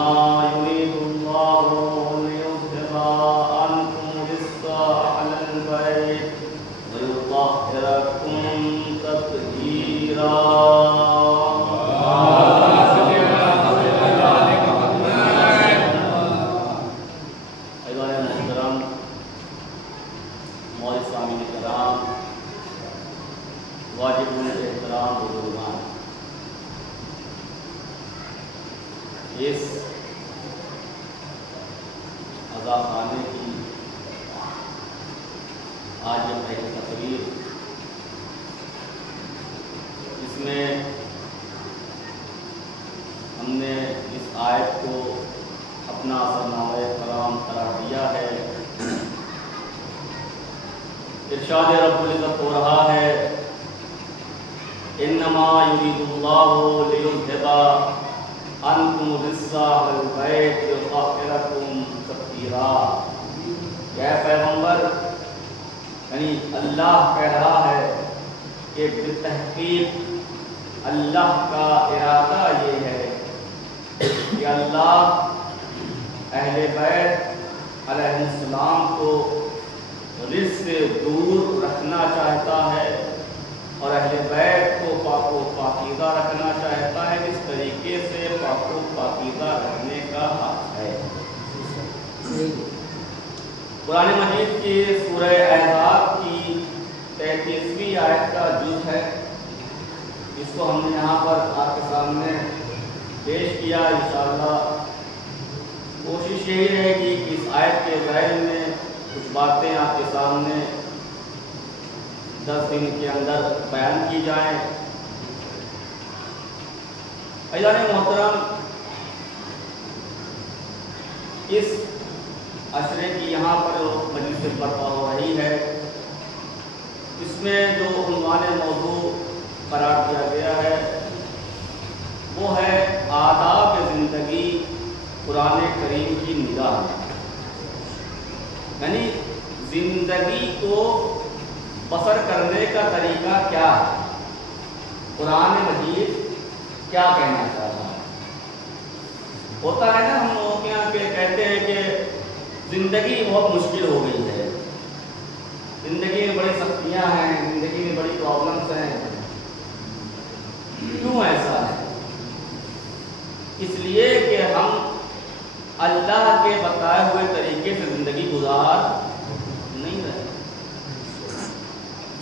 يريد الله ليذهب عنكم الرجس أهل البيت ويطهركم تطهيرا. اس عزا خانے کی آج جب ایک تقریر، اس میں ہم نے اس آیت کو اپنا اثرنامہ کلام قرار دیا ہے. ارشاد رب العزت ہو رہا ہے انما یرید اللہ لیذھب عنکم الرجس اہل البیت ویطہرکم تطہیرا. اے پیغمبر، یعنی اللہ کہہ رہا ہے کہ بالتحقیق اللہ کا ارادہ یہ ہے کہ اللہ اہل بیت علیہ السلام کو رجس سے دور رکھنا چاہتا ہے اور اہل بیت کو پاک و پاکیزہ رکھنا چاہتا ہے. اس طریقے سے پاک و پاکیزہ رکھنے کا حق ہے. قرآن مجید کی سورہ احزاب کی 33ویں آیت کا جز ہے، اس کو ہم نے یہاں پر آپ کے سامنے پیش کیا. انشاءاللہ کوشش یہی رہے گی کہ اس آیت کے ذیل میں کچھ باتیں آپ کے سامنے 10 دن کے اندر بیان کی جائیں. عزیزان محترم، اس عشرے کی یہاں پر مجلس برپا ہو رہی ہے، اس میں جو عنوان موضوع قرار دیا گیا ہے وہ ہے آداب زندگی قرآن کریم کی نگاہ میں. یعنی زندگی کو بسر کرنے کا طریقہ کیا ہے، قرآن مجید کیا کہنا چاہ رہا ہے. ہوتا ہے نا ہم لوگوں کے یہاں کہتے ہیں کہ زندگی بہت مشکل ہو گئی ہے، زندگی میں بڑی سختیاں ہیں، زندگی میں بڑی پرابلمس ہیں. کیوں ایسا ہے؟ اس لیے کہ ہم اللہ کے بتائے ہوئے طریقے سے زندگی گزار نہیں رہے.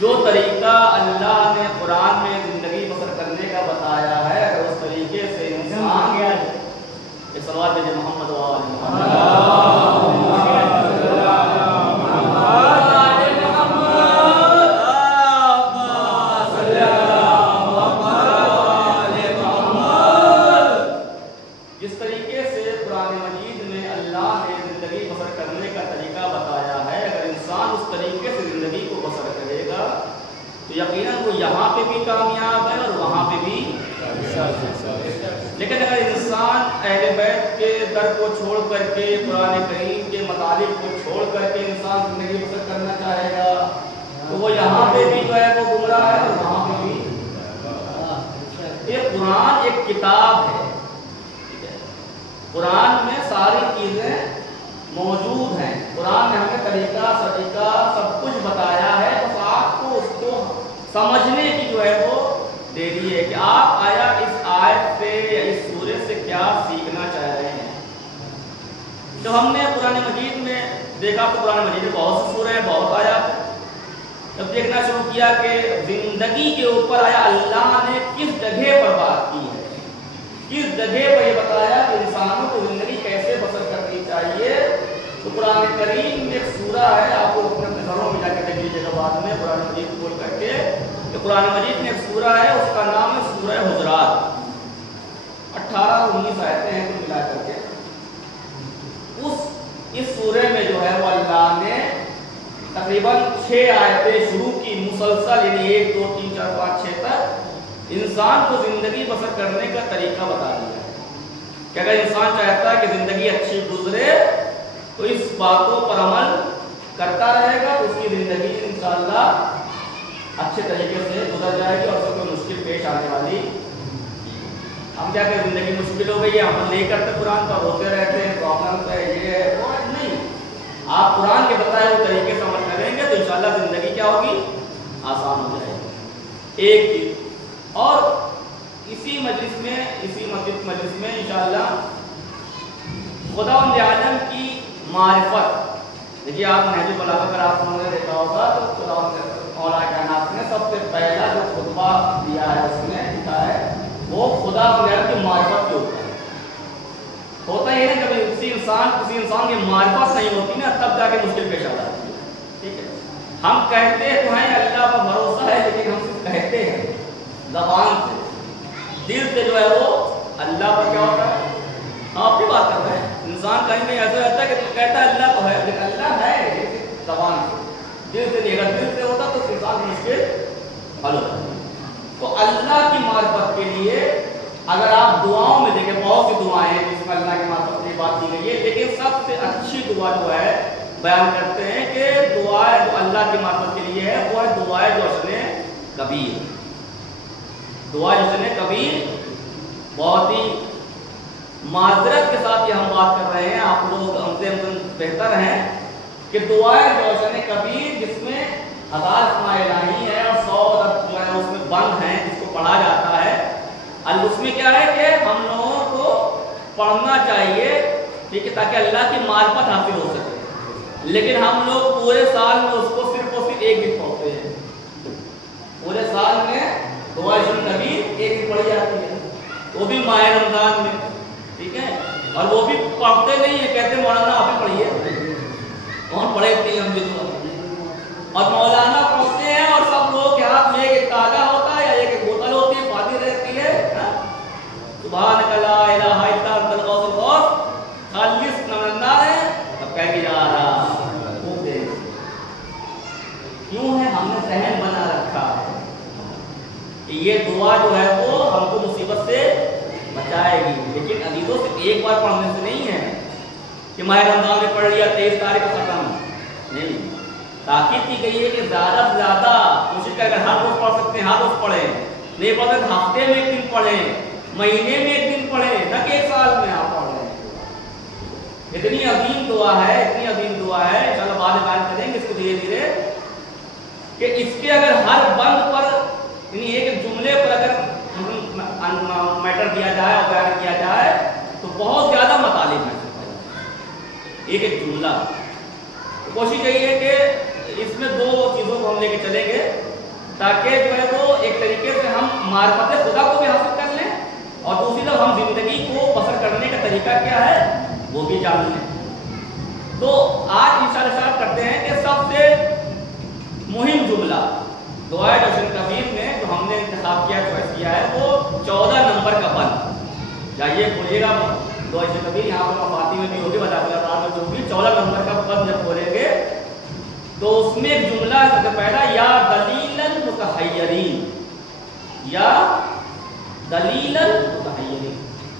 جو طریقہ اللہ نے قرآن میں زندگی بسر کرنے کا بتایا ہے، اگر اس طریقے سے انسان ایک صلوات بھیجے محمد وآل محمد. جس طریقے سے قرآن مجید میں اللہ نے زندگی بسر کرنے کا طریقہ بتایا ہے، اگر انسان اس طریقے سے زندگی کو بسر کرے گا تو یقیناً وہ یہاں پہ بھی کامیاب ہے اور وہاں پہ بھی. لیکن اگر انسان اہل بیت کے در کو چھوڑ کر کے قرآن کریم کے مطالب کو چھوڑ کر کے انسان زندگی بسر کرنا چاہے گا تو وہ یہاں پہ بھی جو ہے وہ گمراہ ہے اور وہاں پہ بھی. یہ قرآن ایک کتاب ہے، قرآن میں ساری چیزیں موجود ہیں. قرآن نے ہمیں طریقہ سلیقہ سب کچھ بتایا ہے، بس آپ کو اس کو سمجھنے کی جو ہے وہ دے دی ہے کہ آپ آیا اس آیت سے یا اس سورے سے کیا سیکھنا چاہ رہے ہیں. جب ہم نے قرآن مجید میں دیکھا تو قرآن مجید میں بہت سی سورے ہیں، بہت آیات ہیں. جب دیکھنا شروع کیا کہ زندگی کے اوپر آیا اللہ نے کس جگہ پر بات کی ہے، کس جگہ پر یہ بتایا کہ انسانوں کو زندگی کیسے بسر کرنی چاہیے، تو قرآن کریم میں ایک سورہ ہے، آپ کو اپنے گھروں میں جا کے دیکھ لیجیے گا بعد میں قرآن مجید کھول کر کے. کہ قرآن مجید میں ایک سورہ ہے، اس کا نام ہے سورہ حجرات. 18 اور 19 آیتیں ہیں کل ملا کر کے. اس سورے میں جو ہے وہ اللہ نے تقریباً 6 آیتیں شروع کی مسلسل، یعنی 1 2 3 4 5 6 تک انسان کو زندگی بسر کرنے کا طریقہ بتا دیا ہے کہ اگر انسان چاہتا ہے کہ زندگی اچھی گزرے تو اس باتوں پر عمل کرتا رہے گا تو اس کی زندگی انشاءاللہ اچھے طریقے سے گزر جائے گی اور اس کو کوئی مشکل پیش آنے والی. हम क्या करें, जिंदगी मुश्किल हो गई है, हम नहीं करते कुरान पर, रोते रहते हैं, प्रॉब्लम है, ये है वो है, नहीं। आप कुरान के बताए हुए तरीके से अमल करेंगे तो इंशाल्लाह जिंदगी क्या होगी, आसान हो जाएगी। एक चीज और इसी मजलिस में इंशाल्लाह खुदावंद आलम की मारिफत, देखिए आप नहजुल बलागा पर आप लोगों ने देखा होगा तो खुदावंद मौला कायनात ने सबसे पहला जो खुतबा दिया है उसमें लिखा है वो खुदावंद आलम की मारिफत के ऊपर होता है ना। कभी किसी इंसान की मारिफत नहीं होती ना, तब जाके मुश्किल पेश आ जाती है। ठीक है, हम कहते तो हैं अल्लाह पर भरोसा है, लेकिन हम सिर्फ कहते हैं ज़बान से, दिल से जो है वो अल्लाह पर क्या होता है, आप भी बात कर रहे हैं। इंसान कहीं में ऐसा रहता है कि तो कहता है अल्लाह तो है, लेकिन अल्लाह है ज़बान से, दिल से नहीं। अगर दिल से होता तो इंसान मुश्किल हल होता। तो अल्लाह की मारिफत के लिए अगर आप दुआओं में देखें, बहुत सी दुआएं हैं जिसमें अल्लाह की मारिफत की बात की गई है, लेकिन सबसे अच्छी दुआ जो है बयान करते हैं कि दुआ जो अल्लाह की मारिफत के लिए है वो है दुआ जश्न कबीर। दुआ जश्न कबीर, बहुत ही माजरत के साथ ये हम बात कर रहे हैं, आप लोग हमसे बेहतर हैं कि दुआ जश्न कबीर जिसमें 1000 अस्माए इलाही है और 100 जो है उसमें बंद हैं जिसको पढ़ा जाता है। उसमें क्या है कि हम लोगों को पढ़ना चाहिए, ठीक है, ताकि अल्लाह की मारिफत हासिल हो सके। लेकिन हम लोग पूरे साल में उसको सिर्फ और सिर्फ एक दिन पढ़ते हैं। पूरे साल में दुआ जश्न कबीर एक दिन पढ़ी जाती है, वो भी माह रमजान में, ठीक है, और वो भी पढ़ते नहीं है, कहते मौलाना आप ही पढ़िए, कौन पढ़े इतनी लंबी दुआ। और मौलाना पढ़ते हैं और सब लोग के हाथ में एक तागा होता है या एक बोतल होती है, पानी रहती है, सुभान ला इलाहा इल्ला अंतल गौसुल गौस, खालिस नमन्ना है, अब कह के जा रहा क्यों है, हमने सहन बना रखा है कि ये दुआ जो है वो हमको मुसीबत से बचाएगी। लेकिन अजीजों से एक बार पढ़ने से नहीं है कि माह रमजान में पढ़ लिया 23 तारीख को खत्म, नहीं। ताकीद की गई है कि ज़्यादा से ज़्यादा कोशिश कर, अगर हर रोज पढ़ सकते हैं हर रोज पढ़ें, नहीं पढ़ते तो हफ्ते में एक दिन पढ़ें, महीने में एक दिन पढ़ें, न कि एक साल में आप पढ़ रहे। इतनी अजीम दुआ है, इतनी अजीम दुआ है, चलो बाद में बात करेंगे इसको धीरे धीरे, कि इसके अगर हर बंद पर यानी एक जुमले पर अगर मैटर दिया जाए और बयान किया जाए तो बहुत ज़्यादा मतलब है एक एक जुमला। तो कोशिश यही है कि इसमें दो चीज़ों को हम लेके चलेंगे ताकि जो है वो एक तरीके से हम मारिफत खुदा को भी हासिल कर लें और दूसरी तरफ हम जिंदगी को बसर करने का तरीका क्या है वो भी जान लें। तो आज इंशाअल्लाह स्टार्ट करते हैं कि सबसे मुहिम जुमला दुआ जश्न कबीर में जो हमने इंतखाब किया, चॉइस किया है वो 14 नंबर का बंद। जाइए खोलिएगा दुआ जश्न कबीर, यहाँ पर मफाती में भी होगी, बदाखिलात में जो होगी, 14 नंबर का बंद जब खोलेंगे तो उसमें एक जुमला है सबसे पहला, या दलीलन मुतहय्यरीन, या दलीलन मुतहय्यरीन।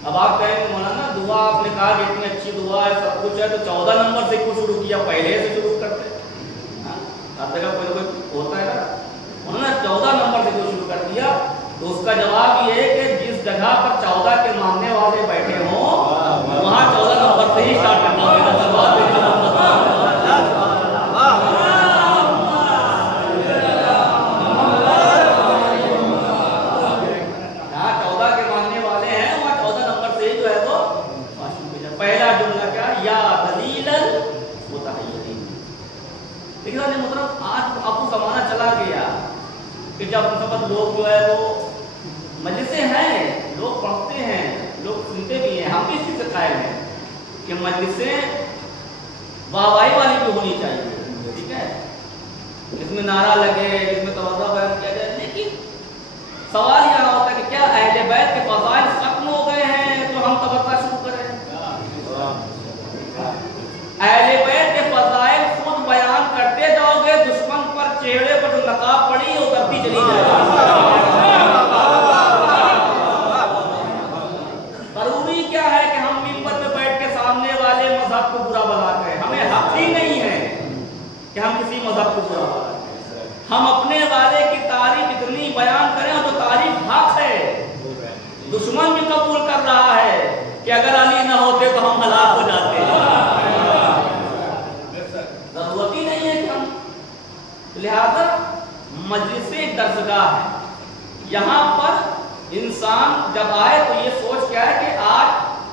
अब आप कहेंगे मौलाना दुआ आपने कहा कि इतनी अच्छी दुआ है, सब कुछ है, तो 14 नंबर से क्यों शुरू किया, पहले से शुरू करते? अब तक कोई होता है ना, उन्होंने 14 नंबर से क्यों शुरू कर दिया? तो उसका जवाब ये है कि जिस जगह पर 14 के मानने वाले बैठे हों वहाँ 14 नंबर से ही स्टार्ट करना होगा। जहाँ 14 के मानने वाले हैं वहाँ 14 नंबर से ही जो है वो पहला जुमला क्या, या दलीलन मुतहय्यरीन। देखिए मतलब आज अब वो जमाना चला गया कि जब सब लोग जो है वो मजलिसें हैं, लोग पढ़ते हैं, लोग सुनते भी हैं, हम भी इस चीज़ से कायल हैं कि मजलिसें वाहवाही वाली भी होनी चाहिए, ठीक है, इसमें नारा लगे, इसमें तवज्जो बयान किया जाए। लेकिन सवाल यह होता है कि क्या अहले बैत के फज़ाइल खत्म हो गए हैं तो हम तवज्जो शुरू करें? अहले बैत के फज़ाइल खुद बयान करते जाओगे, दुश्मन पर चेहरे पर जो नकाब पड़ी है उतरती चली जाएगी। जरूरी क्या है कि हम मिंबर पे बैठ के सामने वाले मजहब को बुरा भला करें? हमें हक ही नहीं है कि हम किसी मजहब को बुरा भला करें। हम अपने वाले की तारीफ इतनी बयान करें और जो तारीफ हक है दुश्मन भी कबूल कर रहा है कि अगर अली ना होते तो हम हलाक हो जाते। जरूरत ही नहीं है कि हम, लिहाजा मजलिसे दर्सगाह है, यहाँ पर इंसान जब आए तो ये सोच क्या है कि आज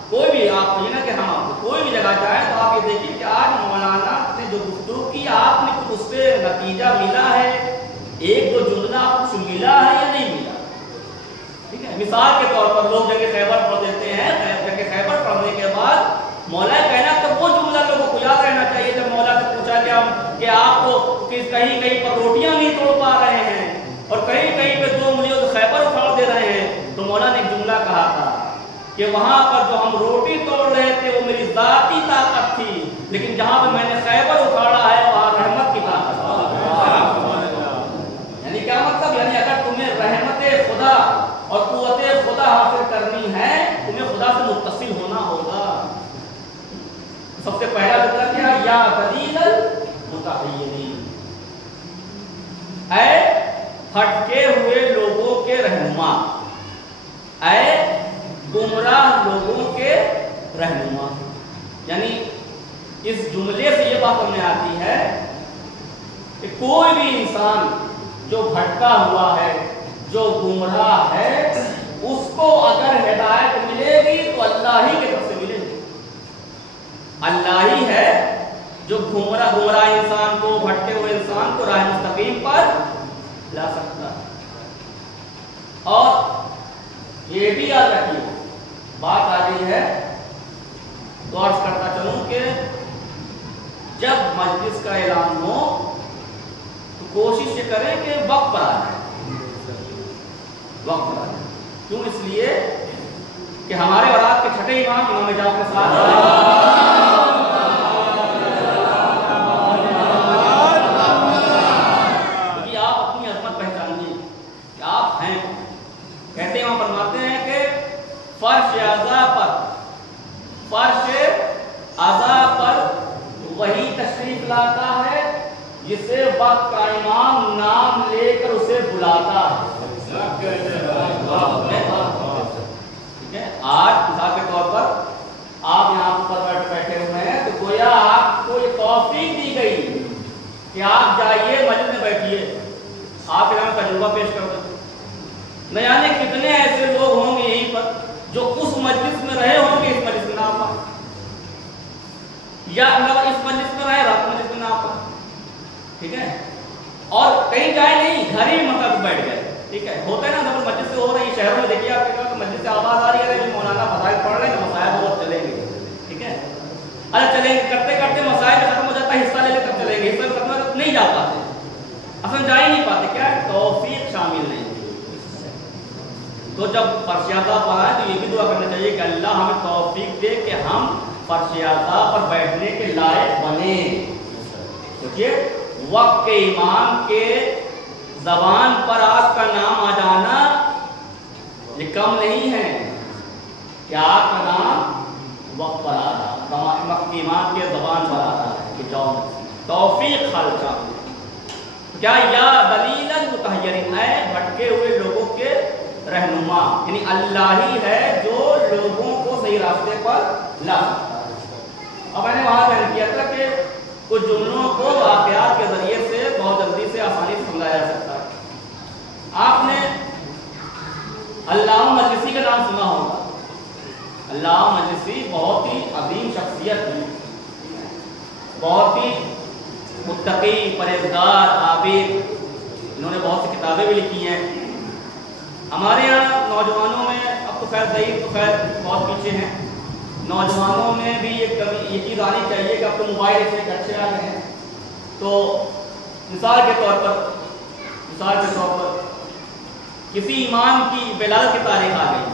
कोई भी आप ना कि हम कोई भी जगह जाए तो आप ये देखिए कि आज मौलाना ने जो गुफ्तगू की आपने कुछ उससे नतीजा मिला है, एक दो जुमला आपको कुछ मिला है या नहीं मिला। ठीक है, मिसाल के तौर पर लोग जगह खैबर पढ़ देते हैं, जगह खैबर पढ़ने के बाद मौला कहना तो वो जुमला लोगों को याद रहना चाहिए। जब मौला से पूछा कि आप तो कहीं कहीं पर रोटियां नहीं तोड़ पा रहे हैं और कहीं कहीं पे 2 उंगलियों से खैबर उखाड़ दे रहे हैं, तो मौला ने एक जुमला कहा था कि वहां पर जो हम रोटी तोड़ रहे थे वो मेरी जाती ताकत थी, लेकिन जहां पे मैंने खैबर उखाड़ा है वहां रहमत की ताकत। यानी क्या मतलब, यानी अगर तुम्हें रहमत खुदा और कुव्वत खुदा हासिल करनी है, तुम्हें खुदा से मुत्तसिल होना होगा। सबसे पहला जुमला क्या, या दलीलल मुतहय्यरीन, ऐ भटके हुए लोगों के रहनुमा, ऐ गुमराह लोगों के रहनुमा। यानी इस जुमले से ये बात हमें आती है कि कोई भी इंसान जो भटका हुआ है, जो गुमराह है, उसको अगर हिदायत मिलेगी तो अल्लाह ही की तरफ से मिलेगी। अल्लाह ही है जो गुमराह इंसान को, भटके हुए इंसान को राह मुस्तकीम पर ला सकता है। और ये भी याद रखिए, बात आ गई है तो अर्ज करता चलूं कि जब मजलिस का ऐलान हो तो कोशिश ये करें कि वक्त पर आ जाए, वक्त पर आ जाए। क्यों? इसलिए कि हमारे औलाद के छठे इमाम जाफर साहब वही तशरीफ लाता है जिसे वक्त का इमाम नाम लेकर उसे बुलाता है। ठीक है, आज मिसाल के तौर पर आप यहाँ पर बैठे हुए हैं तो गोया आपको ये तौफीक दी गई कि आप जाइए मस्जिद में बैठिए, आप यहाँ तजुर्बा पेश कर दो। न जाने कितने ऐसे लोग होंगे यहीं पर जो उस मजलिस में रहे होंगे, इस मजलिस में ना आ, या मतलब इस मजलिस में रहे, रात मजलिस में ना आ। ठीक है, और कहीं जाए नहीं, घर ही मतलब बैठ गए। ठीक है, होता है ना, मतलब मस्जिद से हो रही शहरों में देखिए आपके तो मस्जिद से आवाज आ रही है, जो मौलाना मसाइल पढ़ रहे हैं, मसाइल बहुत चलेंगे। ठीक है, अरे चलेंगे, करते करते मसाइल खत्म हो जाता है, हिस्सा ले लेकर चलेंगे, हिस्सा खत्म नहीं जा पाते, असल जा ही नहीं पाते। क्या तौफीक शामिल नहीं। तो जब फर्शियादा पढ़ा है तो ये भी दुआ करना चाहिए कि अल्लाह हमें तौफीक दे कि हम फर्शियादा पर बैठने के लायक बने। देखिए, वक्त के इमाम के जबान पर आपका नाम आ जाना ये कम नहीं है कि आपका नाम वक्त पर आ रहा, वक्त के इमाम के जबान पर आ रहा है कि जाओ तौफीक खालसा। क्या या दलीलन मुतहय्यरीन, है भटके हुए लोगों के रहनुमा, यानी अल्लाह ही है जो लोगों को सही रास्ते पर ला सकता है। अब मैंने वहां बयान किया था कि कुछ जुमलों को वाक़यात के जरिए से बहुत जल्दी से आसानी से समझाया जा सकता है। आपने अल्लामा मजलिसी का नाम सुना होगा। अल्लामा मजलिसी बहुत ही अजीम शख्सियत है, बहुत ही मुत्तकी, परहेज़गार, आबिद। इन्होंने बहुत सी किताबें भी लिखी हैं। हमारे यहाँ नौजवानों में, अब तो खैर ज़ईफ़ तो खैर बहुत पीछे हैं, नौजवानों में भी ये कभी ये चीज़ आनी चाहिए कि अब तो मोबाइल ऐसे अच्छे आ गए हैं। तो मिसाल के तौर पर किसी इमाम की विलादत की तारीख आ गई,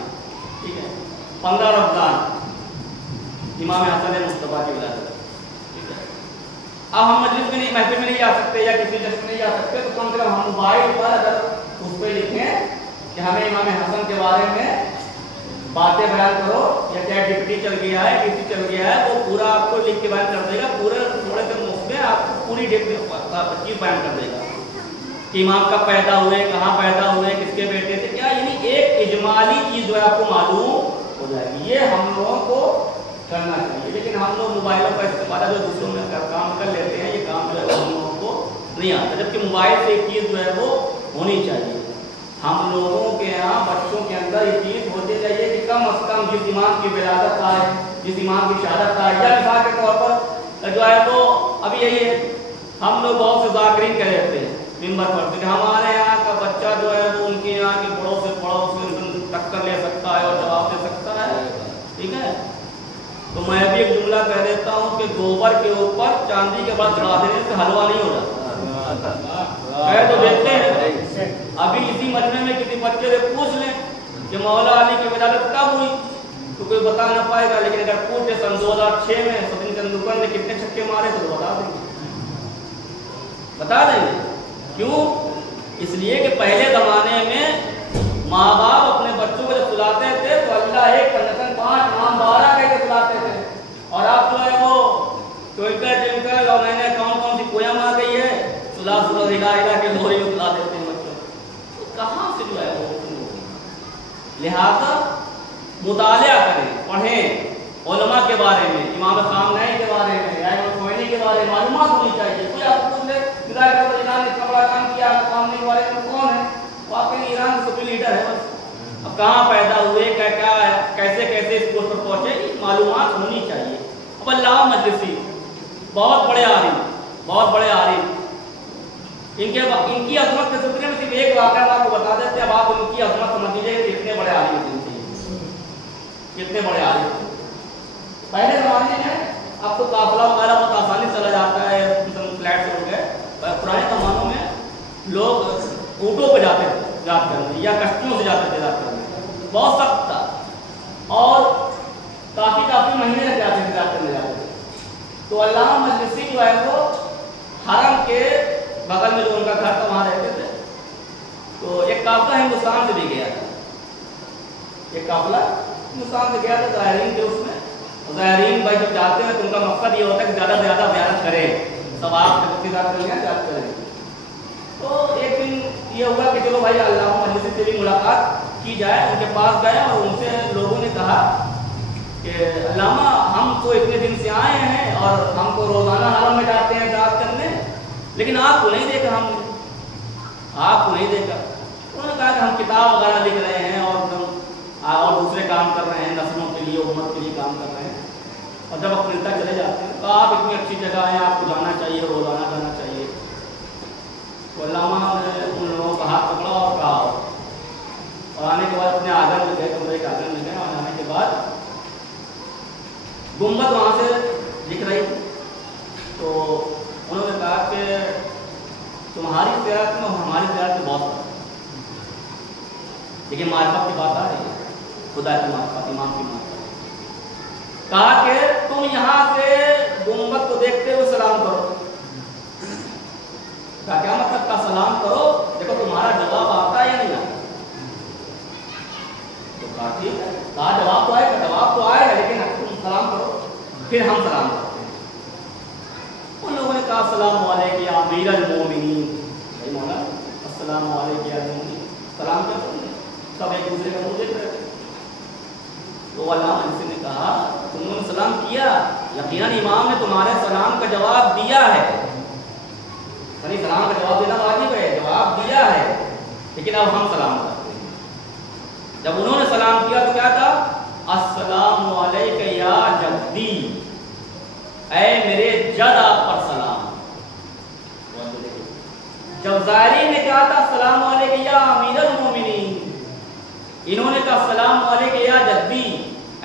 ठीक है, 15 रमज़ान इमाम हसन मुस्तफ़ा की विलादत। अब हम मजलिस में नहीं, महफिल में नहीं जा सकते या किसी जश्न में नहीं जा सकते, तो कम से कम हम मोबाइल पर अगर उस पर लिखें कि हमें इमाम हसन के बारे में बातें बयान करो, या चाहे डिप्टी चल गया है, डीसी चल गया है, वो पूरा आपको लिख के बयान कर देगा। पूरे थोड़े से मुफ्त में आपको पूरी चीज़ बयान कर देगा। कि इमाम कब पैदा हुए, कहाँ पैदा हुए, किसके बेटे थे, क्या, यानी एक इजमाली चीज़ जो है आपको मालूम हो जाएगी। ये हम लोगों को करना चाहिए। लेकिन हम लोग मोबाइलों का इस्तेमाल जो दूसरों में काम कर लेते हैं, ये काम जो है हम लोगों को नहीं आता। जबकि मोबाइल से एक चीज़ जो है वो होनी चाहिए। हम लोगों के यहाँ बच्चों के अंदर ये चीज़ होती चाहिए कि कम अज़ कम जिस इमाम की विलादत आए, जिस इमाम की शहादत आए, या मिसाल के तौर पर जो है वो अभी यही है, हम लोग बहुत से ज़ाकिरीन कह देते हैं मिंबर पर कि हमारे यहाँ का बच्चा जो है वो उनके यहाँ के बड़ों से टक्कर ले सकता है और जवाब दे सकता है, ठीक है। तो मैं भी एक जुमला कह देता हूँ कि गोबर के ऊपर चांदी के बाद चढ़ा देने से हलवा नहीं हो जाता। कह तो देते हैं। अभी इसी मजमे में किसी बच्चे से पूछ लें कि मौला अली की विलादत कब हुई, तो कोई बता ना पाएगा। लेकिन अगर पूछे सन 2006 में सचिन तेंदुलकर ने कितने छक्के मारे तो बता देंगे। क्यों? इसलिए कि पहले ज़माने में माँ बाप अपने बच्चों को जब सुलाते थे तो अल्लाह एक कन्नसन 5 नाम 12 कहकर सुलाते थे। और आप जो है वो ट्विंकल और मैंने कौन सी पोयम आ गई है, सुला सुला हिला हिला के लोरी में सुला देते हैं बच्चों। तो कहाँ से जो है वो, लिहाजा मुतालिया करें, पढ़ें उलमा के बारे में, इमाम खामनई के बारे में, इमाम खोमैनी के बारे में मालूमात होनी चाहिए। कोई आपको पूछ ले ईरान ने इतना बड़ा काम किया, खामनई के बारे में कौन है, वो आपके ईरान का सुप्रीम लीडर है बस। अब कहाँ पैदा हुए, क्या क्या कैसे कैसे इस पोस्ट पर पहुँचे, मालूमात होनी चाहिए। अब अल्लामा मजलिसी बहुत बड़े आलिम, इनकी अजमत के सिलसिले में सिर्फ एक वाक़या आपको बता देते हैं। अब आप उनकी अजमत समझ लीजिए कितने बड़े आलिम थे, कितने बड़े आलिम। पहले ज़माने में अब तो काफिला वगैरह बहुत आसानी से चला जाता है, फ्लैट से हो गए। पुराने ज़मानों में लोग ऊँटों पर जाते थे याद करने, या कश्तियों से जाते थे याद करने, बहुत सख्त था और काफ़ी महीने लग जाते थे याद करने जाते थे। तो अल्लामा मजलिसी जो है वो हरम के बगल में जो उनका घर था वहाँ रहते थे। तो एक काफिला हिंदुस्तान से भी गया था, एक काफिला हिंदुस्तान से गया था, ज़ायरीन थे उसमें। ज़ायरीन भाई जब जाते हैं तो उनका मकसद ये होता है कि ज़्यादा से ज़्यादा ज़ियारत करें, सब आप ज़ियारत करें। तो एक दिन ये हुआ कि चलो भाई अल्लामा मजलिसी से भी मुलाकात की जाए। उनके पास गए और उनसे लोगों ने कहा कि अल्लामा हम तो इतने दिन से आए हैं और हम तो रोज़ाना हरम में जाते हैं ज़ियारत करने, लेकिन आपको नहीं देखा, हमने आपको नहीं देखा। उन्होंने कहा कि हम किताब वगैरह लिख रहे हैं और दूसरे काम कर रहे हैं, नस्लों के लिए, उम्मत के लिए काम कर रहे हैं। और जब अफ्रीका चले जाते हैं तो आप इतनी अच्छी जगह है, आपको जाना चाहिए, रोज़ाना जाना चाहिए। तो अल्लामा ने उन लोगों का हाथ पकड़ा और कहा, और आने के बाद अपने आंगन में गए, कमरे के आंगन में गए। और आने के बाद गुम्बद वहाँ से दिख रही। तो उन्होंने कहा कि तुम्हारी ज़ियारत में हमारी ज़ियारत में बहुत फर्क है। लेकिन मारिफत की बात आ रही है, खुदा की मारिफत, इमाम की मारिफत। कहा कि तुम यहाँ से गुम्बद को देखते हुए सलाम करो। क्या मतलब का सलाम करो, देखो तुम्हारा जवाब आता है या नहीं आता। तो कहा ठीक है, कहा जवाब तो आएगा, जवाब तो आएगा, लेकिन तुम सलाम करो। फिर हम सलाम करते हैं। उन लोगों ने कहा अस्सलामु अलैकुम या अमीरुल मोमिनीन, भाई मौला अस्सलामु अलैकुम या मोमिनीन, सलाम करते हैं। सब एक दूसरे का मुँह देख रहे थे। तो अल्लामा मजलिसी ने कहा तुमने सलाम किया, यकीनन इमाम ने तुम्हारे सलाम का जवाब दिया है, यानी सलाम का जवाब देना वाजिब है, जवाब दिया है, लेकिन अब हम सलाम करते हैं। जब उन्होंने सलाम किया तो क्या कहा, अस्सलामु अलैका या जद्दी, ऐ मेरे जद आप पर सलाम। जब ज़ायरीन ने कहा था अस्सलामु अलैका या अमीरुल मोमिनीन, इन्होंने कहा अस्सलामु अलैका या जद्दी,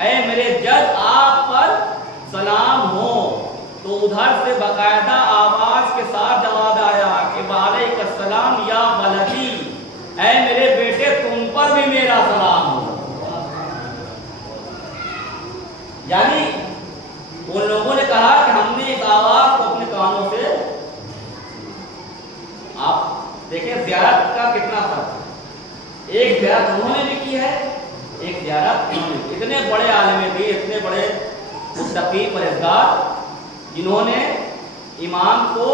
ऐ मेरे जद आप पर सलाम हो। तो उधर से बाकायदा आवाज के साथ जवाब आया कि वालेकुम सलाम या वलदी, ऐ मेरे बेटे तुम पर भी मेरा सलाम हो। यानी उन लोगों ने कहा कि हमने इस आवाज को अपने कानों से, आप देखें ज़ियारत का कितना फर्क है। एक ज़ियारत उन्होंने भी की है, एक ज़ियारत इन्होंने। इतने बड़े आलिम भी, इतने बड़े मुत्तकी परहेज़गार, जिन्होंने इमाम को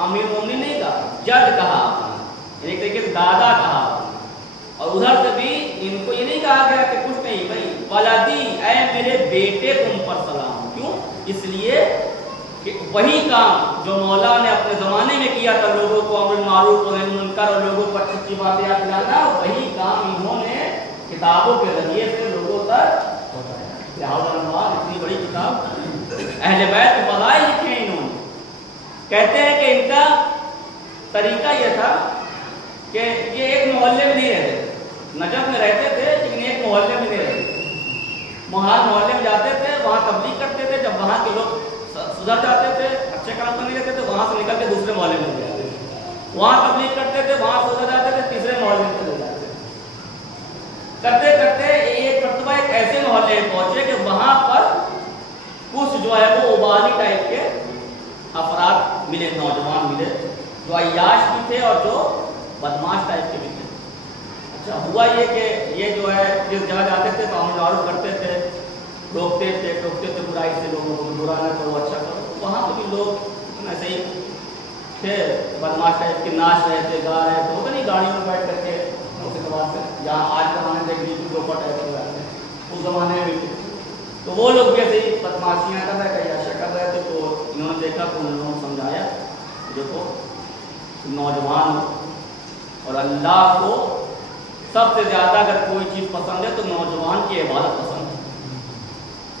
अमीर मोमिनीन नहीं कहा, जज कहा। एक तरीके से दादा कहा, और उधर से भी इनको ये नहीं कहा गया कि कुछ नहीं भाई वलदी, ऐ मेरे बेटे तुम पर सलाम। क्यों? इसलिए कि वही काम जो मौला ने अपने ज़माने में किया था, लोगों को अमर मारूफ और मुनकर और लोगों को अच्छी अच्छी बातें याद दिलाना, वही काम इन्होंने किताबों के जरिए से लोगों तक पहुँचाया। इतनी बड़ी किताब अहले बैत के फज़ाइल लिखे हैं इन्होंने। कहते हैं कि इनका तरीका यह था कि ये एक मोहल्ले में नहीं रहते, नजफ में रहते थे लेकिन एक मोहल्ले में नहीं रहते, मोहल्ले में जाते थे, वहाँ तबलीग करते थे। जब वहाँ के लोग सुधर जाते थे, अच्छे काम करने लगते थे, वहाँ से निकल के दूसरे मोहल्ले में जाते थे, वहाँ तबलीग करते थे, वहाँ सुधर जाते थे, तीसरे मोहल्ले में चले जाते थे। करते करते एक मरतबा एक ऐसे मोहल्ले में पहुँचे कि वहाँ पर कुछ जो है वो उबाली टाइप के अफराद मिले, नौजवान मिले, जो अय्याश भी थे और जो बदमाश टाइप के भी थे। अच्छा हुआ ये कि ये जो है जिस जगह जाते थे तो हम मारूफ करते थे, रोकते थे बुराई से, लोगों को बुरा न करो अच्छा करो। वहाँ पे भी लोग ऐसे ही थे, बदमाश टाइप के, नाच रहे थे, गा रहे थे, होता नहीं गाड़ियों में बैठ करके उसके बाद से, यहाँ आज के ज़माने देख लीजिए दोपहर टाइप के रहते हैं, उस ज़माने में भी थे। तो वो लोग भी ऐसे ही बदमाशियाँ कर रहे थे, ऐसा कर रहे थे। तो इन्होंने देखा तो उन लोगों को समझाया, देखो नौजवान और अल्लाह को सबसे ज़्यादा अगर कोई चीज़ पसंद है तो नौजवान की इबादत पसंद है।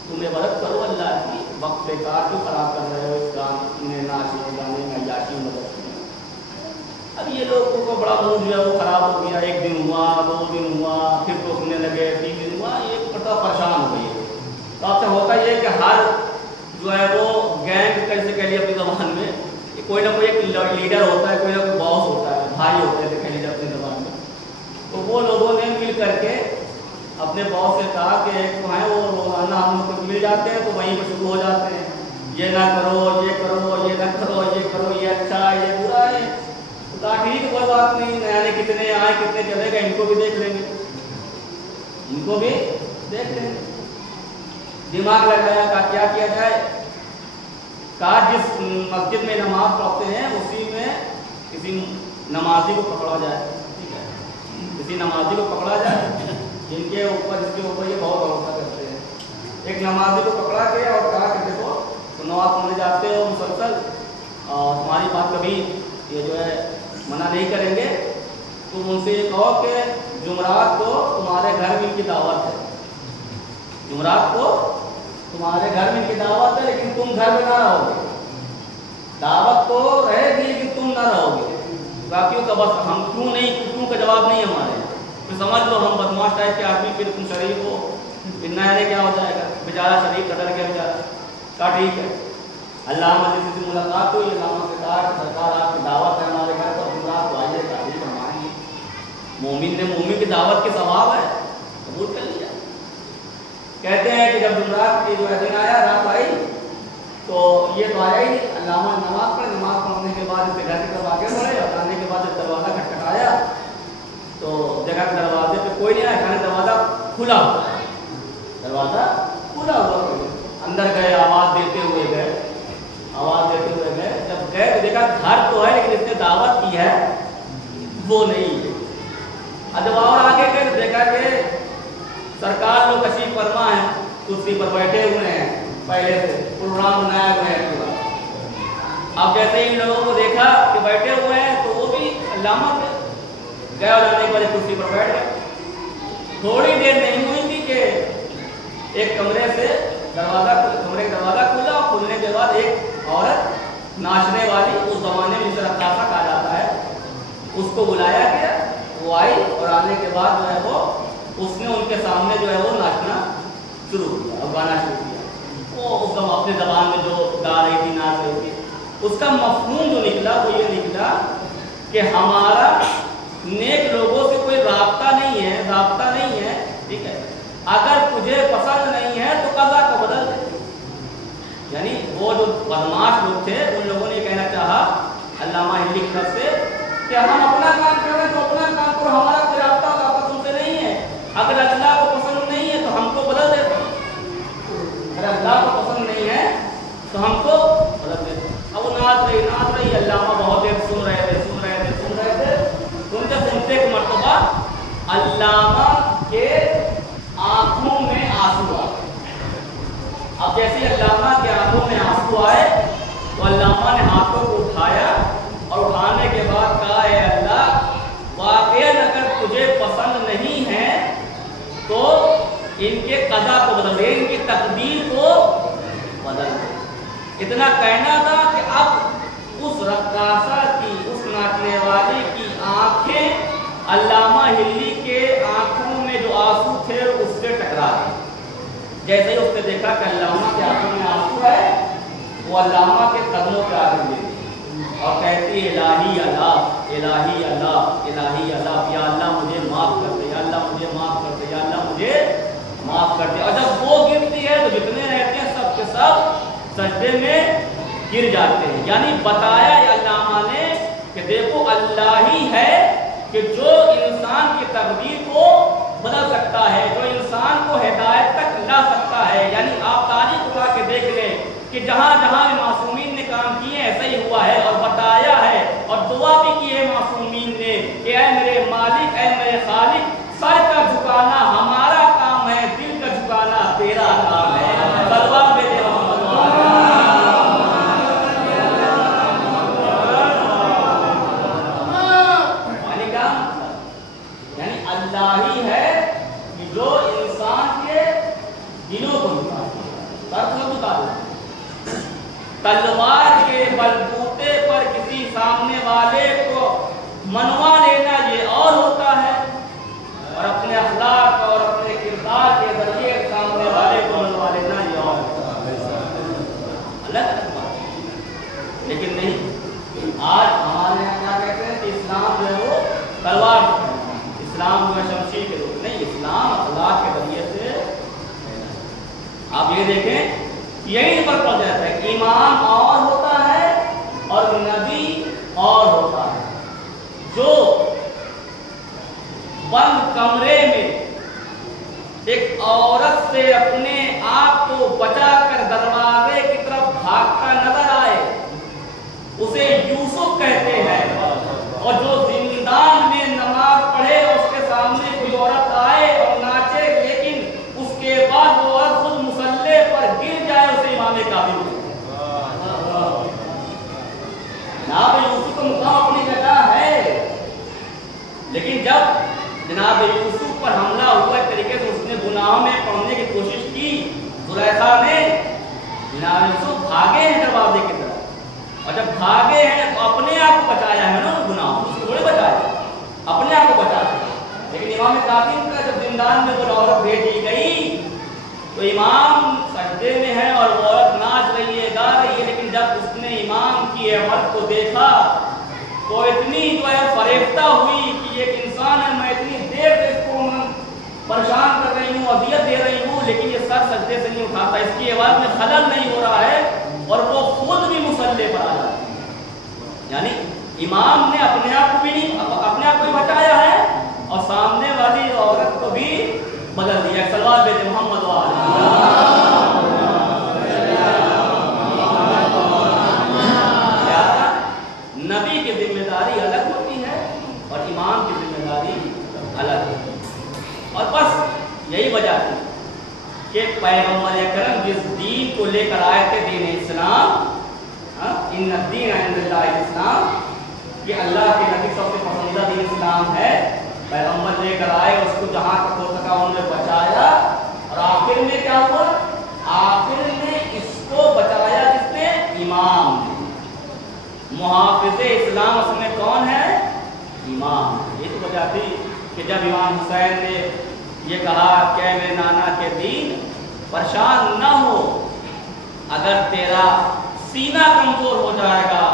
तुम इबादत करो अल्लाह की, वक्त बेकार क्यों खराब कर रहे हो इस गाने में, नाचने गाने में, अय्याशी मदद में। अब ये लोगों को बड़ा मूड जो है वो ख़राब हो गया, 1 दिन हुआ, 2 दिन हुआ, फिर रोकने लगे, 3 दिन हुआ, ये बड़ा परेशान हो गई है। तो आपसे होता ये कि हर जो है वो गैंग कैसे कह लिया अपनी ज़बान में, कोई ना कोई एक लीडर होता है, कोई ना कोई बॉस होता है, भाई होते थे कह लीजिए अपनी ज़बान में। तो वो लोगों ने मिल करके अपने बॉस से कहा कि एक तो है वो रोज़ाना हम लोग को मिल जाते हैं तो वहीं पर शुरू हो जाते हैं, ये ना करो, ये करो, ये ना करो, ये करो, ये अच्छा ये बुरा है। तो कहा ठीक कोई बात नहीं, नए कितने आए कितने चलेगा, इनको भी देख लेंगे, इनको भी देख लेंगे। दिमाग लगाया, कहा क्या किया जाए। कहा जिस मस्जिद में नमाज पढ़ते हैं उसी में किसी नमाजी को पकड़ा जाए, ठीक है, किसी नमाजी को पकड़ा जाए जिनके ऊपर जिसके ऊपर ये बहुत भरोसा करते हैं। एक नमाजी को पकड़ा के और कहा कि देखो तुम नमाज पढ़ने जाते हो मुसलसल और तुम्हारी बात कभी ये जो है मना नहीं करेंगे, तुम उनसे ये कहो कि जुमरात को तुम्हारे घर में इनकी दावत है, जुमरात को तुम्हारे घर में इनकी दावत है, लेकिन तुम घर में ना रहोगे, दावत तो रहेगी लेकिन तुम ना रहोगे। बाकियों का बस हम क्यों नहीं, क्यों का जवाब नहीं हमारे, तो समझ लो हम बदमाश टाइप के आदमी, फिर तुम शरीफ हो, फिर नया क्या हो जाएगा, बेचारा शरीफ कदर के बेचारा। कहा ठीक है, अल्लाह मस्जिद से मुलाकात हुई, अल्लाह से कहा कि सरकार आपकी दावत है हमारे घर पर, जुमरात को आइए, तारीफ फरमाएंगे। मोमिन ने मोमिन की दावत के सवाब है, कबूल कर लिया। कहते हैं कि जब जुमरात की जो दिन आया, रात आई, तो ये तो आया ही नहीं, अल्लाह नमाज पढ़े, नमाज पढ़ने के बाद इसके घर की तरफ आगे बढ़े, और आने के बाद जब दरवाज़ा खटखटाया तो जगह के दरवाजे पे कोई नहीं आया, खाने दरवाज़ा खुला हुआ है, दरवाज़ा खुला हुआ, अंदर गए, आवाज़ देते हुए गए, आवाज़ देते हुए गए। जब गए तो देखा घर तो है लेकिन इसने दावत की है वो नहीं है। जब और आगे गए तो देखा कि सरकार लोग कशीफ फरमा है, कुर्सी पर बैठे हुए हैं, पहले से प्रोग्राम बनाया हुआ है पूरा। अब जैसे इन लोगों को देखा कि बैठे हुए हैं तो वो भी अल्लामा थे, गए और जाने वाले कुर्सी पर बैठ गए। थोड़ी देर नहीं हुई थी कि एक कमरे से कमरे का दरवाज़ा खुला, और खुलने के बाद एक औरत नाचने वाली, उस ज़माने में जिसे रक्कासा कहा जाता है, उसको बुलाया गया। वो आई और आने के बाद जो है वो उसने उनके सामने जो है वो नाचना शुरू किया और गाना शुरू किया। वो उसका अपने ज़बान में जो गा रही थी, नाच रही थी, उसका मफ़हूम जो निकला वो ये निकला कि हमारा नेक लोगों से कोई राब्ता नहीं है, ठीक है, अगर तुझे पसंद नहीं है तो कज़ा को बदल दे। यानी वो जो बदमाश लोग थे उन लोगों ने कहना चाहा अल्लामा हिंदी की तरफ से कि हम अपना काम कर रहे हैं तो अपना काम करो, हमारा कोई राब्ता वापस उनसे नहीं है, अगर अल्लाह को पसंद नहीं है तो हमको बदल देते, अगर अल्लाह को पसंद नहीं है तो हमको बदल देते। अब वो नाच रही, अल्लामा बहुत देर सुन रहे थे, सुन اتنا کہنا تھا کہ اب اس رقاصہ کی، اس ناچنے والی کی آنکھیں علامہ ہلی کے آنکھوں میں جو آنسو تھے اس سے ٹکرا گئے۔ جیسے ہی اس نے دیکھا کہ علامہ کے آنکھوں میں آنسو ہے، وہ علامہ کے قدموں پہ آ گئی اور کہتی ہے الہی اللہ، الہی اللہ، الہی اللہ، یا اللہ مجھے معاف کر دے، یا اللہ مجھے معاف کر دے، یا اللہ مجھے معاف کر دے۔ اور جب وہ گرتی ہے تو جتنے رہتے ہیں سب کے سب سجدے میں گر جاتے ہیں۔ یعنی بتایا علامہ نے کہ دیکھو اللہ ہی ہے کہ جو انسان کی تقدیر کو بدل سکتا ہے، جو انسان کو ہدایت تک لا سکتا ہے۔ یعنی آپ تاریخ اٹھا کے دیکھ لیں کہ جہاں جہاں معصومین نے کام کیے ایسا ہی ہوا ہے، اور بتایا ہے اور دعا بھی کی ہے معصومین نے کہ اے میرے مالک، اے میرے خالق، سر کا جھکانا ہمارا کام ہے، دل کا جھکانا تیرا کام ہے۔ صلوات بھیجے محمد یعنی اللہ ہی ہے کہ جو انسان کے دلوں کو تلوار کے بلبوتے پر کسی سامنے والے کو منوا لینا یہ اور ہوتا ہے، اور اپنے اخلاق اور اپنے کردار کے ذریعے سامنے والے کو منوا لینا یہ اور ہوتا ہے۔ الگ بات، لیکن نہیں، آج ہمارے یہاں کیا کہتے ہیں کہ اسلام جو ہے وہ تلوار، اسلام جو ہے شمشیر کے روپ نہیں، اسلام اخلاق کے ذریعے سے۔ آپ یہ دیکھیں یہی پر پڑ جاتا ہے کہ امام اور ہوتا ہے اور نبی اور ہوتا ہے۔ جو بند کمرے میں ایک عورت سے اپنے آپ کو بچا کر دروازے کی طرف بھاگتا نظر آئے اسے یوسف کہتے ہیں، اور جو زندان میں نماز پڑھے اس کے سامنے کوئی عورت آئے اور ناچے لیکن اس کے بعد وہ عورت خود مسلح پر گر جائے اسے امام کاظم کہتے ہیں۔ جناب یوسف کا مقام اپنی جگہ ہے، لیکن جب جناب یوسف پر حملہ ہوا ایک طریقے سے اس نے گناہوں میں پڑھنے کی کوشش کی، زلیخا نے، جناب یوسف بھاگے ہیں دروازے کی طرف، اور جب بھاگے ہیں تو اپنے آپ کو بچایا ہے نا گناہوں، اس کو تھوڑے بچایا، اپنے آپ کو بچایا۔ لیکن امام کاظم کا جب زندان میں وہ عورت بھیجی گئی تو امام سجدے میں ہے اور وہ عورت ناچ رہی ہے، گا رہی ہے، لیکن جب اس نے امام کی عورت کو دیکھا تو اتنی جو ہے فریفتہ ہوئی کہ ایک انسان ہے، میں اتنی دیر سے اس کو پریشان کر رہی ہوں، اذیت دے رہی ہوں، لیکن یہ سر سجدے سے نہیں اٹھاتا، اس کی آواز میں خلل نہیں ہو رہا ہے، اور وہ خود بھی مسلح پر آ جاتی ہے۔ یعنی امام نے اپنے آپ کو بھی نہیں، اپنے آپ کو بھی بچایا ہے اور سامنے والی عورت کو بھی بدل دیا۔ صلوات بھیجے محمد نبی کی ذمہ داری الگ ہوتی ہے اور امام کی ذمہ داری الگ ہے، اور بس یہی وجہ تھی کہ پیغمبر اکرم جس دین کو لے کر آئے تھے، دین اسلام، ان الدین عند اللہ الاسلام، کہ اللہ کے نبی سب سے پسندیدہ دین اسلام ہے، پیغمبر لے کر آئے، اس کو جہاں تک ہو سکا انہوں نے بچایا، اور آخر میں کیا ہوا؟ آخر میں اس کو بچایا جس نے؟ امام نے۔ محافظ اسلام اصل میں کون ہے؟ امام۔ یہ تو وجہ تھی کہ جب امام حسین نے یہ کہا کہ میرے نانا کے دین، پریشان نہ ہو، اگر تیرا سینہ کمزور ہو جائے گا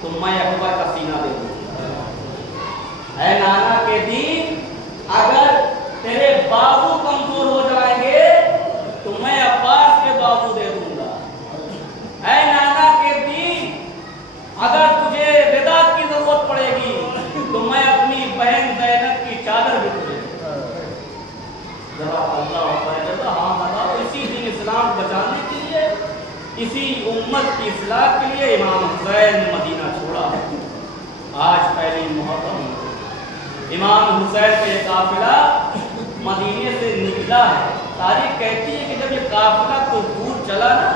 تو میں اکبر کا سینہ دے دوں گا۔ اے نانا کے دین، اگر تیرے بازو کمزور ہو جائیں گے تو میں عباس کے بازو دے دوں گا۔ اے نانا کے دین، اگر تجھے رضا کی ضرورت پڑے گی تو میں اپنی بہن زینب کی چادر بھی تجھے اسی دین اسلام کو بچانے کے لیے، اسی امت کی اصلاح کے لیے امام حسین نے مدینہ چھوڑا۔ آج پہلی محرم امام حسین کا یہ قافلہ مدینے سے نکلا ہے۔ تاریخ کہتی ہے کہ جب یہ قافلہ کچھ دور چلا نا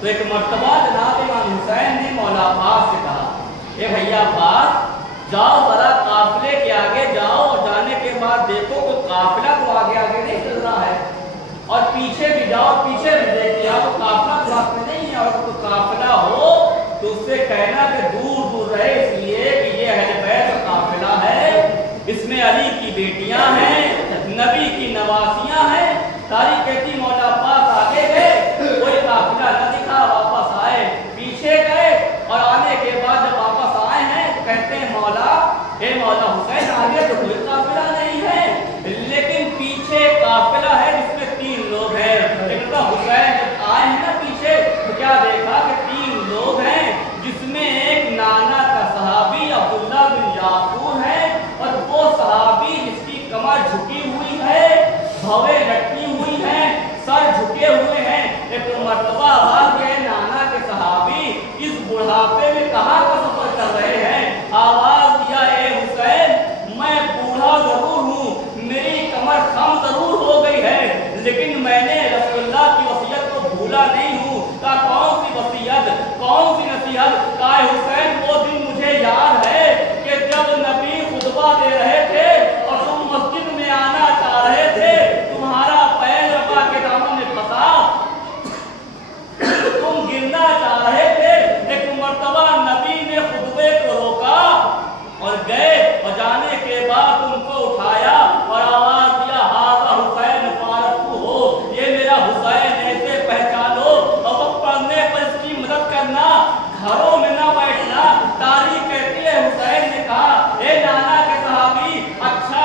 تو ایک مرتبہ جناب امام حسین نے مولا عباس سے کہا، اے بھیا عباس، جاؤ ذرا قافلے کے آگے جاؤ، اور جانے کے بعد دیکھو کہ قافلہ تو آگے نہیں چل رہا ہے، اور پیچھے بھی جاؤ، پیچھے بھی دیکھ کے آؤ، قافلہ تو راستے نہیں और कोई काफिला हो तो उससे कहना कि दूर दूर रहे, इसलिए कि ये अहले बैत का काफिला है, इसमें अली की बेटियां हैं, नबी की नवासियां हैं। तारीख कहती मौला अब्बास आगे गए, कोई काफिला न दिखा, वापस आए, पीछे गए और आने के बाद जब वापस आए हैं तो कहते हैं मौला हुसैन आगे तो कोई काफिला नहीं है, लेकिन पीछे काफिला है जिसमें 3 लोग हैं। लेकिन हुसैन जब आए हैं ना पीछे तो क्या देखा कि 3 लोग हैं, जिसमें एक नाना का सहाबी अब्दुल्ला बिन याकूर है और वो सहाबी जिसकी कमर झुकी हुई है, भवें लटकी हुई हैं, सर झुके हुए हैं। एक मर्तबा आवाज गए नाना के सहाबी इस बुढ़ापे में कहाँ का सफर कर रहे हैं, आवाज दिया ए हुसैन मैं बूढ़ा जरूर हूँ, मेरी कमर खम जरूर हो गई है, लेकिन मैंने रसूलुल्लाह की वसीयत को भूला नहीं हूँ। कहा कौन सी वसीयत, कौन सी नसीहत? कहा हुसैन वो दिन मुझे याद है कि जब नबी खुतबा दे रहे थे और तुम मस्जिद में आना चाह रहे थे, तुम्हारा पैर रफा के दामन में फंसा, तुम गिरना चाह रहे थे, एक मर्तबा नबी ने खुतबे को रोका और गए और जाने के बाद तुमको उठाया और आवाज दिया हाज़ा हुसैन फारकू हो, ये मेरा हुसैन ऐसे पहचानो और वक्त पढ़ने पर इसकी मदद करना, घरों में ना बैठना। तारीख कहती है हुसैन ने कहा ए नाना के सहाबी अच्छा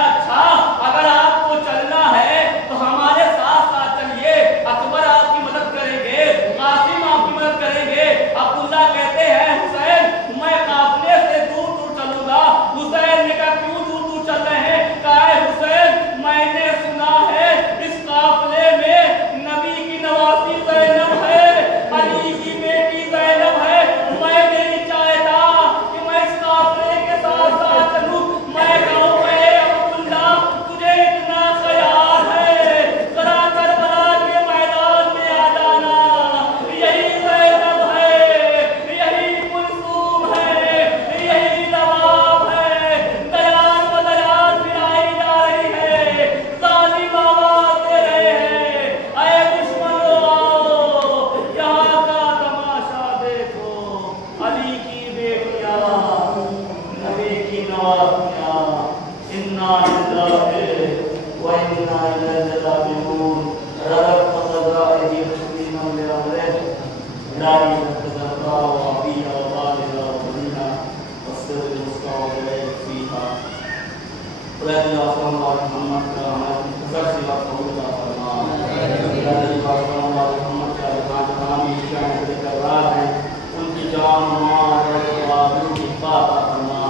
अगर आपको चलना है तो हमारे साथ साथ चलिए, अकबर आपकी मदद करेंगे, कासिम आपकी मदद करेंगे। अब्दुल्ला कहते हैं हुसैन मैं काफिले से दूर दूर चलूंगा। हुसैन ने कहा क्यों दूर दूर चल रहे हैं? कहा हुसैन मैंने सुना है इस काफिले में नबी की नवासी ज़ैनब है, अली की बेटी ज़ैनब है, मैं नहीं चाहता कि मैं इस काफिले के साथ साथ चलूं। मैं कहूं ए अब्दुल्ला तुझे इतना ख्याल है, जरा करबला के मैदान में आ जाना, यही ज़ैनब है, यही कुलसूम है, यही नवाब है, दयान व दयान गिराई जा रही है, जालिम आवाज दे रहे हैं, ऐ दुश्मनों आओ यहाँ का तमाशा देखो, अली की बेटियां, नबी की नवासियां, इन्ना लिल्लाहि व इन्ना इलैहि राजिऊन। रब क़ज़ाइहि तस्लीमन लिअमरिह इलाही तज़क्का व अबीहा व वालिदा व बनीहा वस्सिर मुस्तक़बिल फीहा रज़िया अल्लाहु मुहम्मद का मुख्तसर सिवा कबूल का फरमा। रज़िया अल्लाहु मुहम्मद का जहां भी शान जिक्र रहा है उनकी जान माल और की बात फरमा।